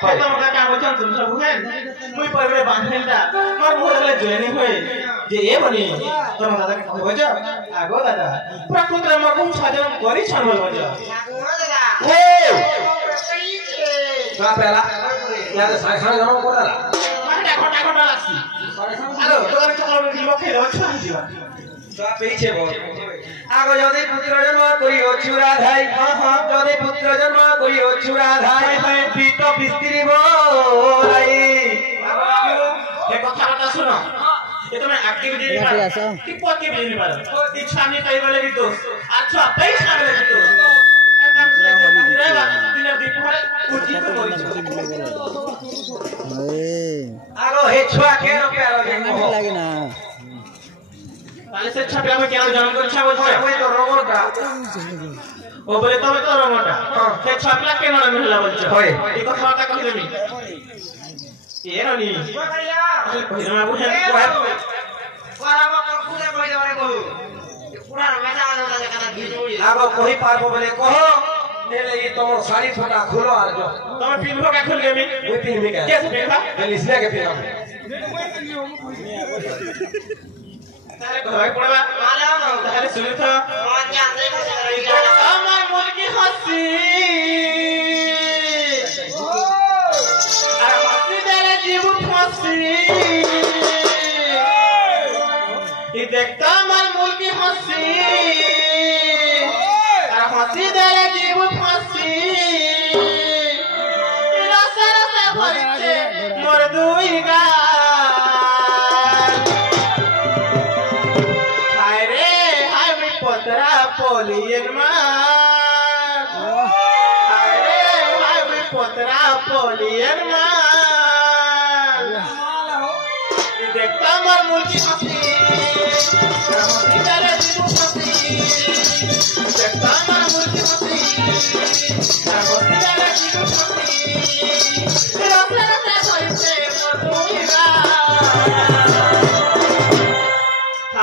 तो मका का बोचन तुम सब हेन मुई परबे बांधेलटा मोर बोले जयनी होय जे ए बनी तो दादा के कहे बज आगो दादा प्रकृति मोर को साजन करी छानल बज ओ का पहला यार साइखा जमा कर दादा माटा खोटा लासी हेलो तो আমি চলো দিবা খেলে আচ্ছা দিবা তো পেছে বল আগো যদি পুত্র জন্ম করিও চুরা ধাই যদি পুত্র জন্ম করিও চুরা ধাই পিত বিস্ত্রি বলাই এ কথাটা শুনো ये तो मैं एक्टिविटी नहीं पा रहा कि को एक्टिविटी नहीं पा रहा इच्छा नहीं कई वाले भी दोस्त अच्छा पैसा वाले भी दोस्त एकदम रहेगा दिन दिन पर उठी तो बोली আগো হে ছুয়া কেন প্যারা লাগে না তাহলে সে ছাপে আমি কেন জন্ম করছি বলছো ওই তো রোগটা ও বলে তবে তো রঙটা সে ছাপলা কেন নাম হলা বলছো হয় এই কথাটা কইলেমি এ রানী কইলাম আবু হে আগো কই পারবো বলে কহ নেলে ই তোমার শাড়ি ফটা খুলো আর যো তুমি পিনবো কা খুল গেমি ওই পিনবি কা কে পিনবা লিসনে কে পিনবা তাহলে কই পড়বা তাহলে শুনি তো আমার মুরগি হাসি আর হাসি দেলে জীব ফাসি ই দেখতা আমার মুরগি হাসি আর হাসি দেলে জীব ফাসি রসে রসে ভরছে মোর দুই গা Potra poliyen man Aire hai we potra poliyen man Dekhta mar mulki hasi Ramati dare dibu hasi Dekhta mar mulki hasi Ramati dare dibu hasi Rasa rasa bhaise motuiga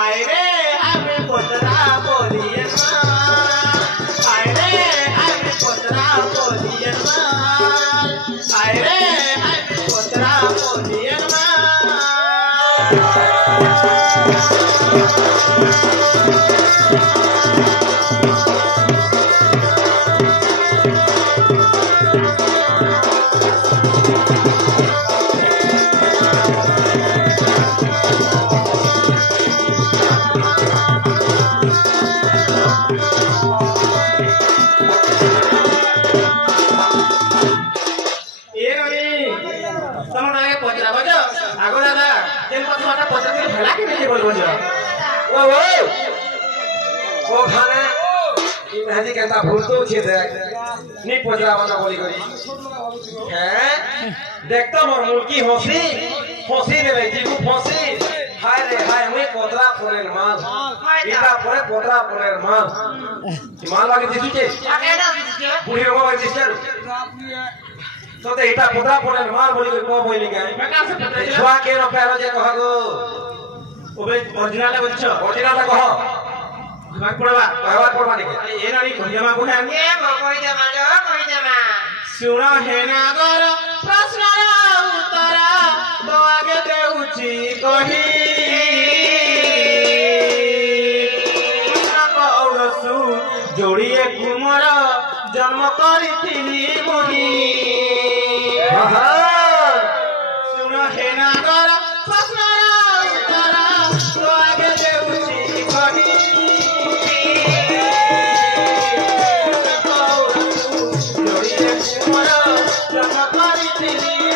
Aire hai we potra ओ खाना इमेजी केता भूलतो छे देख नी पजरावाना बोली करी हैं देखता मोर मुर्गी हंसी हंसी रे जीबू फंसी हाय रे हाय मुई पदरा परेर माल इटा परे पदरा परेर माल माल लागे दिसु छे बुढ़ी हो गई दिसु तो ते इटा पदरा परेर माल बोली को बोली गई छुआ के न पैरो जे कहगो ओबे ओरिजिनल बोलछो ओरिजिनल कह भाग पड़वा नहीं ए नानी कहियामा बुहान ए कहियामा सुनो हे नागर प्रश्नर उत्तर तो आगे देउची कही कौरसु जोड़िए कुमर जन्म करिथिली मुनि सुनो हे नागर प्रश्नर उत्तर तो आगे देउची कही Jump up,